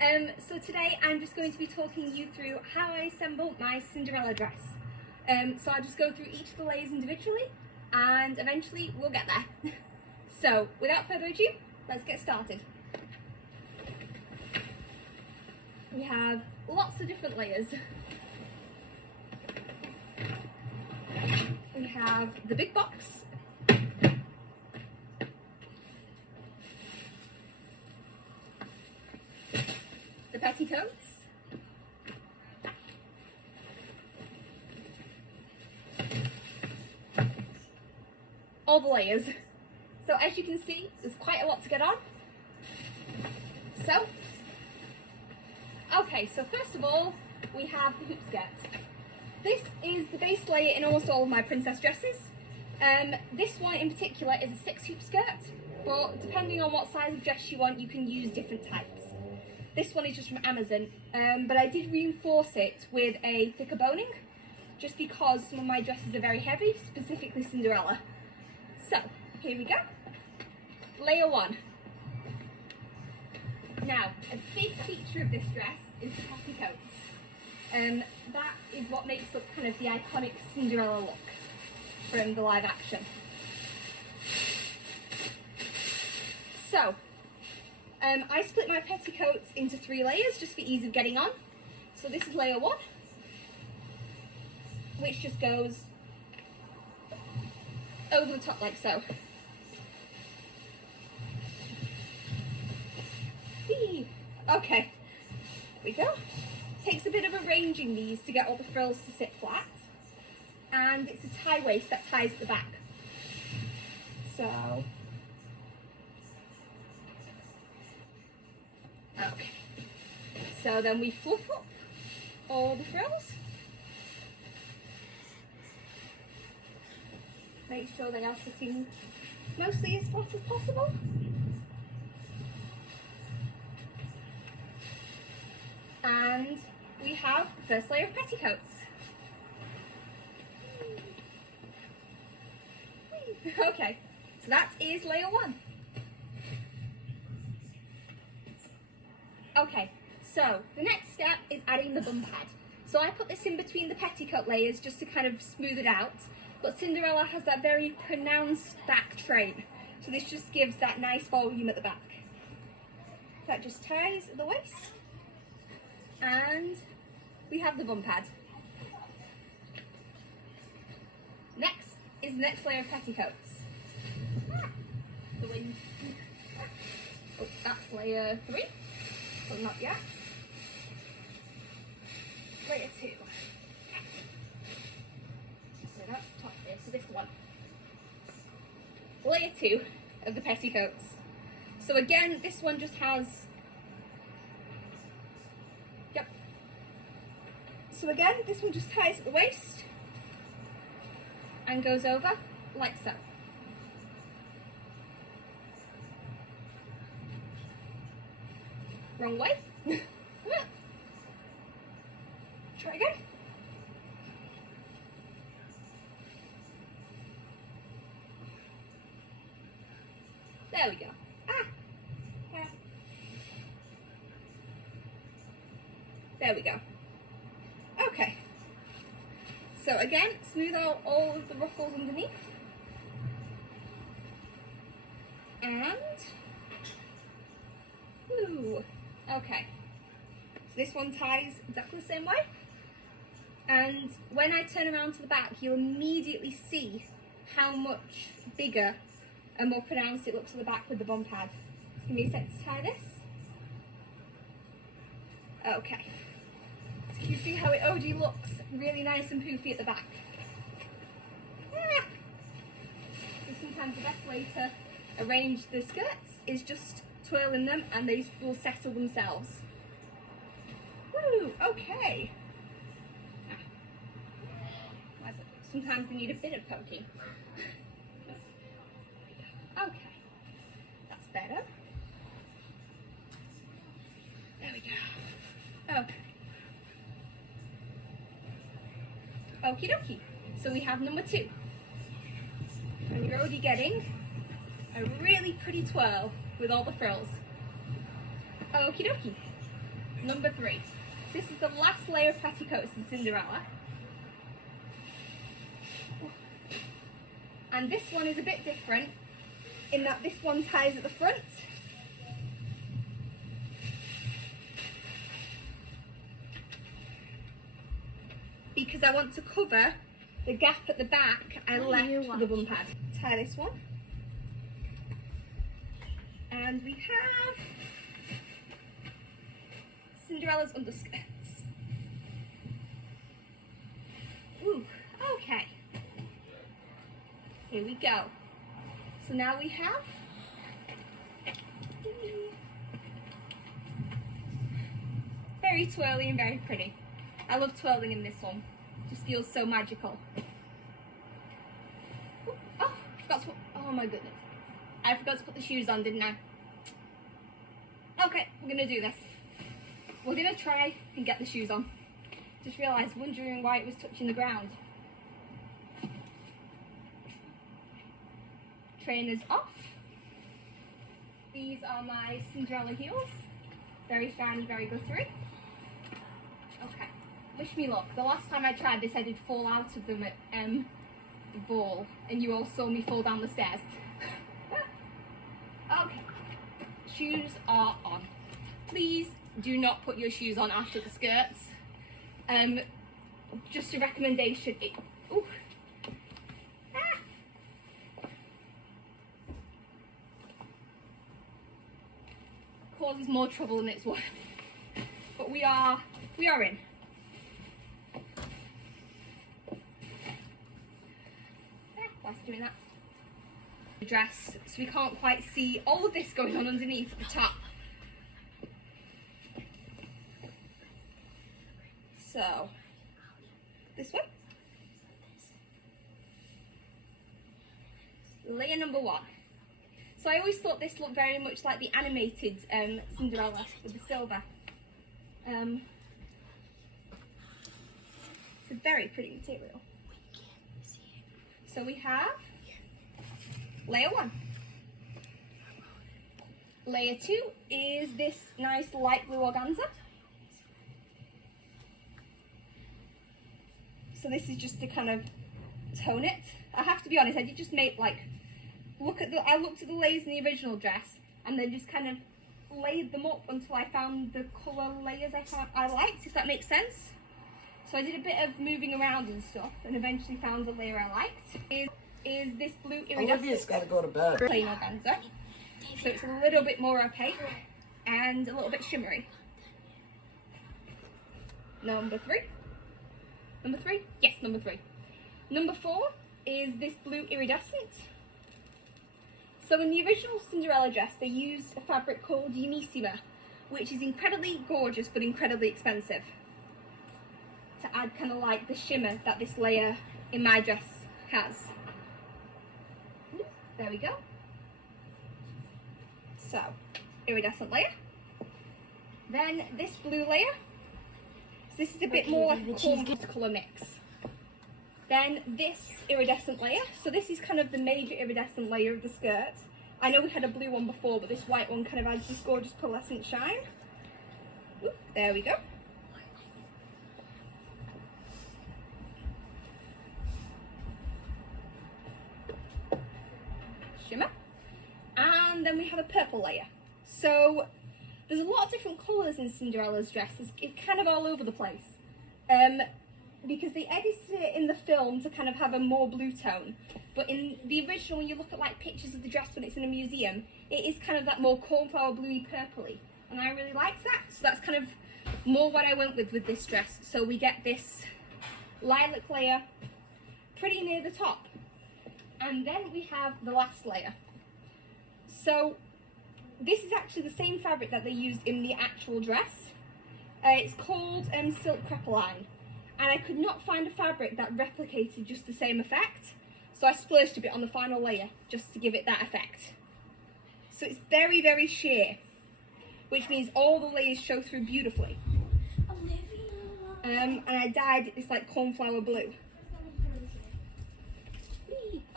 So today I'm just going to be talking you through how I assemble my Cinderella dress. So I'll just go through each of the layers individually and eventually we'll get there. So without further ado, let's get started. We have lots of different layers. We have the big box, the petticoats, all the layers. So as you can see, there's quite a lot to get on. So first of all, we have the hoop skirt. This is the base layer in almost all of my princess dresses. This one in particular is a 6 hoop skirt, but depending on what size of dress you want, you can use different types. This one is just from Amazon, but I did reinforce it with a thicker boning, just because some of my dresses are very heavy, specifically Cinderella. So, here we go. Layer 1. Now, a big feature of this dress is the petticoats. That is what makes up kind of the iconic Cinderella look from the live action. So, I split my petticoats into 3 layers just for ease of getting on. So this is layer 1, which just goes over the top like so. Whee! Okay, there we go. Takes a bit of arranging these to get all the frills to sit flat, and it's a tie waist that ties at the back. So, okay. So then we fluff up all the frills. Make sure they are sitting mostly as flat as possible. And we have the first layer of petticoats. Okay, so that is layer 1. Okay, so the next step is adding the bum pad. So I put this in between the petticoat layers just to kind of smooth it out, but Cinderella has that very pronounced back train, so this just gives that nice volume at the back. That just ties at the waist. And we have the bum pad. Next is the next layer of petticoats. The wind. Oh, that's layer 3, but not yet. Layer 2. So that's the top there, so this one. Layer 2 of the petticoats. So again, this one just has So again, this one just ties at the waist and goes over like so. Wrong way. Try again. There we go. There we go. Okay, so again, smooth out all of the ruffles underneath, and, okay, so this one ties exactly the same way, and when I turn around to the back, you'll immediately see how much bigger and more pronounced it looks at the back with the bum pad. Give me a sec to tie this. Okay. You see how it already looks really nice and poofy at the back. So sometimes the best way to arrange the skirts is just twirling them and they will settle themselves. Woo, okay. Sometimes they need a bit of poking. Okay, that's better. There we go. Okay. Okie dokie. So we have number 2. And you're already getting a really pretty twirl with all the frills. Okie dokie. Number 3. This is the last layer of petticoats in Cinderella. And this one is a bit different in that this one ties at the front. Because I want to cover the gap at the back I left for the bum pad. Tie this one. And we have Cinderella's underskirts. Ooh, okay. Here we go. So now we have very twirly and very pretty. I love twirling in this one. Just feels so magical. Ooh, oh, I forgot to put, oh my goodness. I forgot to put the shoes on, didn't I? Okay, we're gonna do this. We're gonna try and get the shoes on. Just realised, wondering why it was touching the ground. Trainers off. These are my Cinderella heels. Very shiny, very glittery. Okay, wish me luck. The last time I tried this, I did fall out of them at the ball, and you all saw me fall down the stairs. Okay, shoes are on. Please do not put your shoes on after the skirts. Just a recommendation. Ooh. Causes more trouble than it's worth. But we are in. Whilst doing that. Dress, so we can't quite see all of this going on underneath the top. So, this one. Layer number 1. So I always thought this looked very much like the animated Cinderella with the silver. It's a very pretty material. So we have layer 1. Layer 2 is this nice light blue organza. So this is just to kind of tone it. I have to be honest, I did just make like, I looked at the layers in the original dress and then just kind of laid them up until I found the colour layers I liked, if that makes sense. So I did a bit of moving around and stuff and eventually found the layer I liked. Is this blue iridescent Olivia's got to go to bed. plain organza. So it's a little bit more opaque and a little bit shimmery. Number 3. Number 3? Yes, number 3. Number 4 is this blue iridescent. So in the original Cinderella dress, they used a fabric called Unissima, which is incredibly gorgeous but incredibly expensive, to add kind of like the shimmer that this layer in my dress has. There we go. So, iridescent layer. Then this blue layer. So this is a bit more like a corn colour mix. Then this iridescent layer. So this is kind of the major iridescent layer of the skirt. I know we had a blue one before, but this white one kind of adds this gorgeous pearlescent shine. Ooh, there we go. Shimmer. And then we have a purple layer. So there's a lot of different colours in Cinderella's dress. It's kind of all over the place. Because they edited it in the film to kind of have a more blue tone. But in the original, when you look at like pictures of the dress when it's in a museum, it is kind of that more cornflower bluey purpley. And I really liked that. So that's kind of more what I went with this dress. So we get this lilac layer pretty near the top. And then we have the last layer. So this is actually the same fabric that they used in the actual dress. It's called silk crepeline. And I could not find a fabric that replicated just the same effect. So I splurged a bit on the final layer just to give it that effect. So it's very, very sheer, which means all the layers show through beautifully. And I dyed it this like cornflower blue.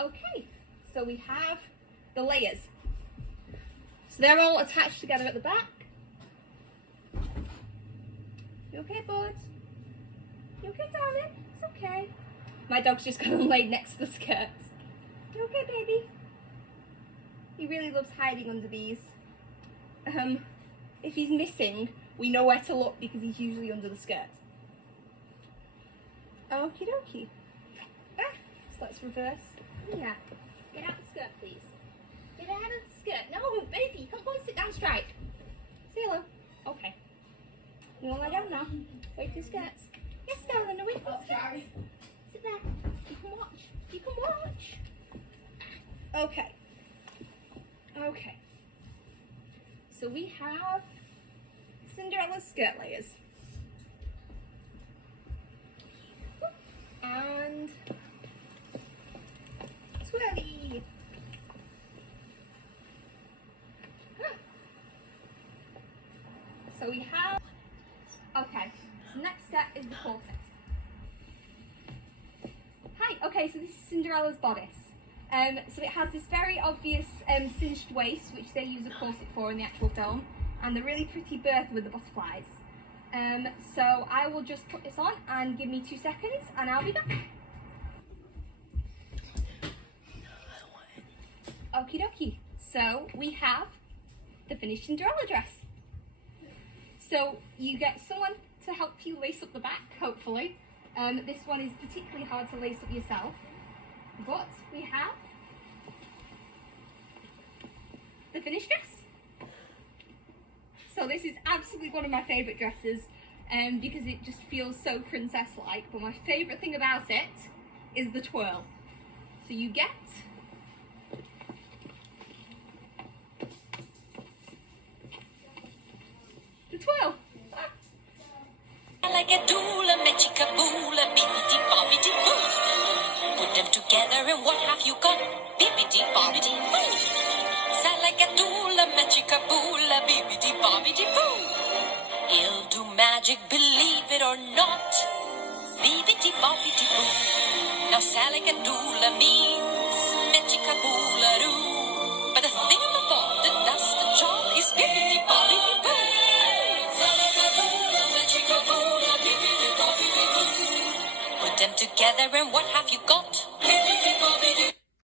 Okay, so we have the layers. So they're all attached together at the back. You okay, bud? You okay, darling? It's okay. My dog's just gone and laid next to the skirts. You okay, baby? He really loves hiding under these. If he's missing, we know where to look because he's usually under the skirt. Okie dokie. So let's reverse. Yeah. Get out the skirt, please. Get out of the skirt. No, baby, come on, sit down straight. Say hello. Okay. You want to lie down now? Wait for the skirts. Yes, darling, wait for the skirts. Sit there. You can watch. You can watch. Okay. Okay. So we have Cinderella's skirt layers. And twirly. So we have, okay, so next step is the corset. Hi, okay, so this is Cinderella's bodice. So it has this very obvious cinched waist, which they use a corset for in the actual film, and the really pretty bertha with the butterflies. So I will just put this on and give me 2 seconds and I'll be back. Okie dokie. So we have the finished Cinderella dress. So you get someone to help you lace up the back, hopefully. This one is particularly hard to lace up yourself. But we have the finished dress. So this is absolutely one of my favourite dresses because it just feels so princess-like. But my favourite thing about it is the twirl. So you get the twirl. Like a doula, magica boola, bibbidi bobbidi boo. Put them together and what have you got? Bibbidi bobbidi boo. Sound like a doula, magica boola, bibbidi bobbidi boo. He'll do magic, believe it or not. Bibbidi bobbidi boo. Now sound like a doula means magica boola doo. But the thing about that does the job is bibbidi bobbidi boo. Put them together and what have you got?